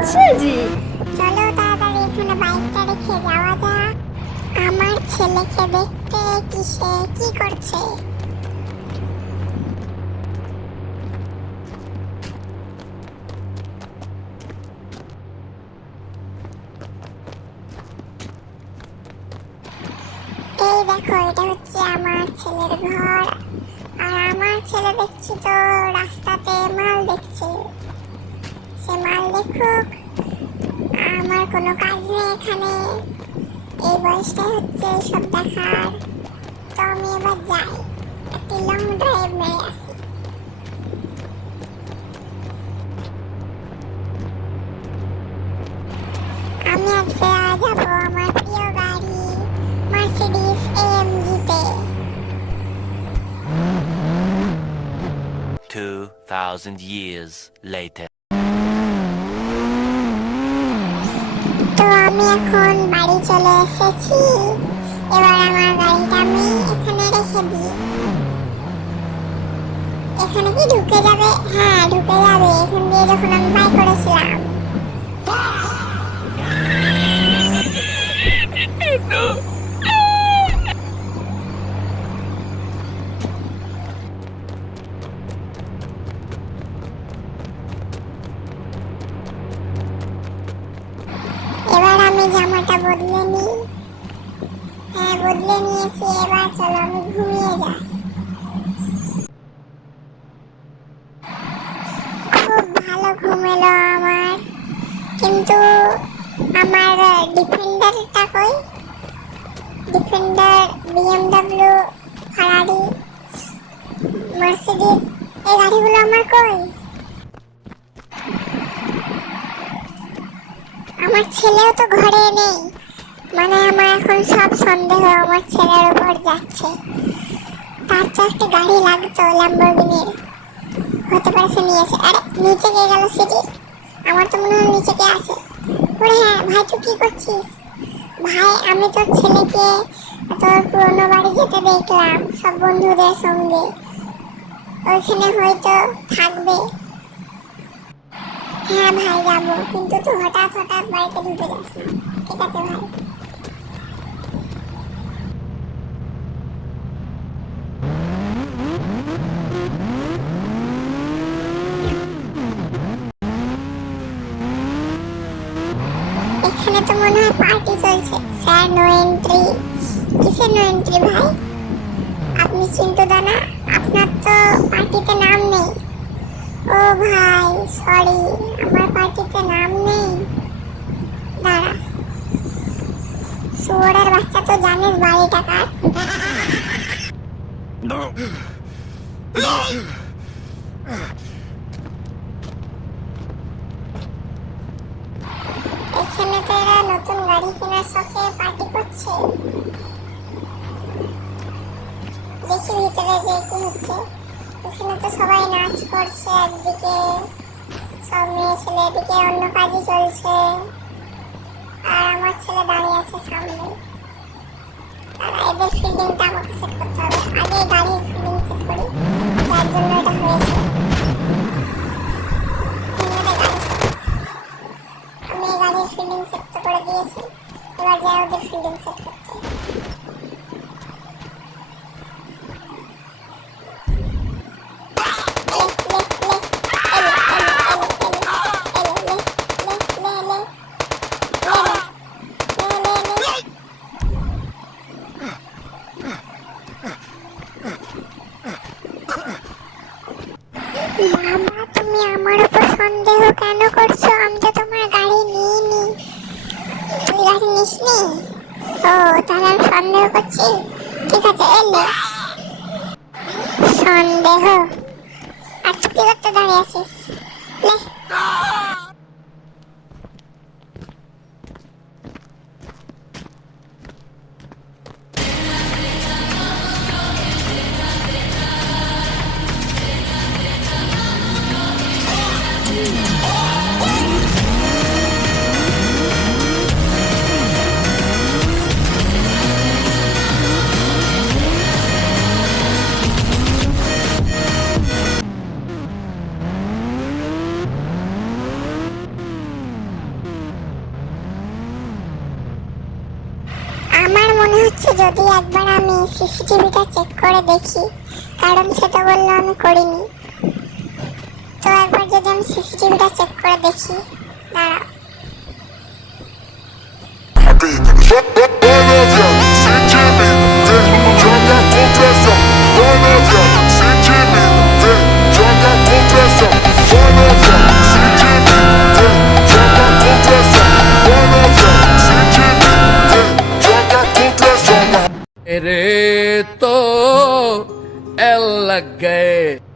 अच्छा जी। চলো তাড়াতাড়ি এখানে বাইকটা রেখে যাওয়া যাক। আমার ছেলেকে দেখতে কিসে কি করছে। এই দেখো, এটা হচ্ছে আমার ছেলের ঘর। আর আমার ছেলে দেখছি তো রাস্তাতে মাল দেখছে। সে মাল দেখুক, আমার কোনো কাজ নেই এখানে। এই বয়সটাই হচ্ছে সব দেখার। তো আমি এবার যাই, একটি লং ড্রাইভ মেরে আসি। আমি আজকে যাবো আমার প্রিয় গাড়ি মার্সিডিজ এএমজি তে। 2,000 years later. তো আমি এখন বাড়ি চলে এসেছি। এবার আমার গাড়িটা আমি এখানে রেখে দিই। এখানে কি ঢুকে যাবে? হ্যাঁ, ঢুকে যাবে। এখান দিয়ে যখন আমি বাই করেছিলাম। এবার আমি জামাটা বদলে নিই। হ্যাঁ, বদলে নিয়েছি। এবার চলো আমি ঘুমিয়ে যাই। খুব ভালো ঘুম এলো আমার। কিন্তু আমার ডিফেন্ডারটা কই? ডিফেন্ডার, বিএমডব্লিউ, ফারারি, মার্সিডিজ, এই গাড়িগুলো আমার কই? আমার ছেলেও তো ঘরে নেই। মানে আমার এখন সব সন্দেহ আমার ছেলের উপর যাচ্ছে। তার তো একটা গাড়ি লাগতো ল্যাম্বরগিনির, হতে পারে সে নিয়েছে। আরে নিচে কে গেল সিটির? আমার তো মনে হয় নিচে কে আছে। ওরে হ্যাঁ, ভাই তুই কি করছিস? ভাই আমি তোর ছেলেকে তোর পুরনো বাড়ি যেতে দেখলাম সব বন্ধুদের সঙ্গে। ওইখানে হয়তো থাকবে। হ্যাঁ ভাই যাবো, কিন্তু তুই হঠাৎ হঠাৎ বাড়িতে ঢুকে যাস না, ঠিক আছে ভাই? এখানে তো মনে হয় পার্টি চলছে। Sir no entry. কিসের নো এন্ট্রি ভাই? আপনি চিন্টু দানা, আপনার তো পার্টিতে নাম নেই। ও ভাই সরি, আমার পার্টিতে নাম নেই। দাঁড়া, শুয়োরের বাচ্চা, তো জানিস বাড়িটা কার? এখানে তো এরা নতুন গাড়ি কেনার শখে পার্টি করছে। দেখি ভিতরে যে কি হচ্ছে। এখানে তো সবাই নাচ করছে একদিকে, সব মেয়ে ছেলে এদিকে অন্য কাজই চলছে। আর আমার ছেলে দাঁড়িয়ে আছে সামনে। আর এদের ফিল্ডিংটা আমাকে সেট করতে হবে। আগে গাড়ির ফিল্ডিং সেট করি, যার জন্য এটা হয়েছে। আমি এই গাড়ির ফিল্ডিং সেট তো করে দিয়েছি। এবার যাই ওদের ফিল্ডিং সেট করতে। বাবা, তুমি আমার উপর সন্দেহ কেন করছো? আমি তো তোমার গাড়ি নিইনি। তুই গাড়ি নিসনি? ও, তাহলে আমি সন্দেহ করছি। ঠিক আছে, এলে সন্দেহ। আর তুই কি করতে দাঁড়িয়ে আছিস? লে। সিসিটিভিটা চেক করে দেখি, কারণ সে তো বললো আমি করিনি। তো একবার যদি আমি সিসিটিভিটা চেক করে দেখি, দাঁড়াও। मेरे तो एल लग गए।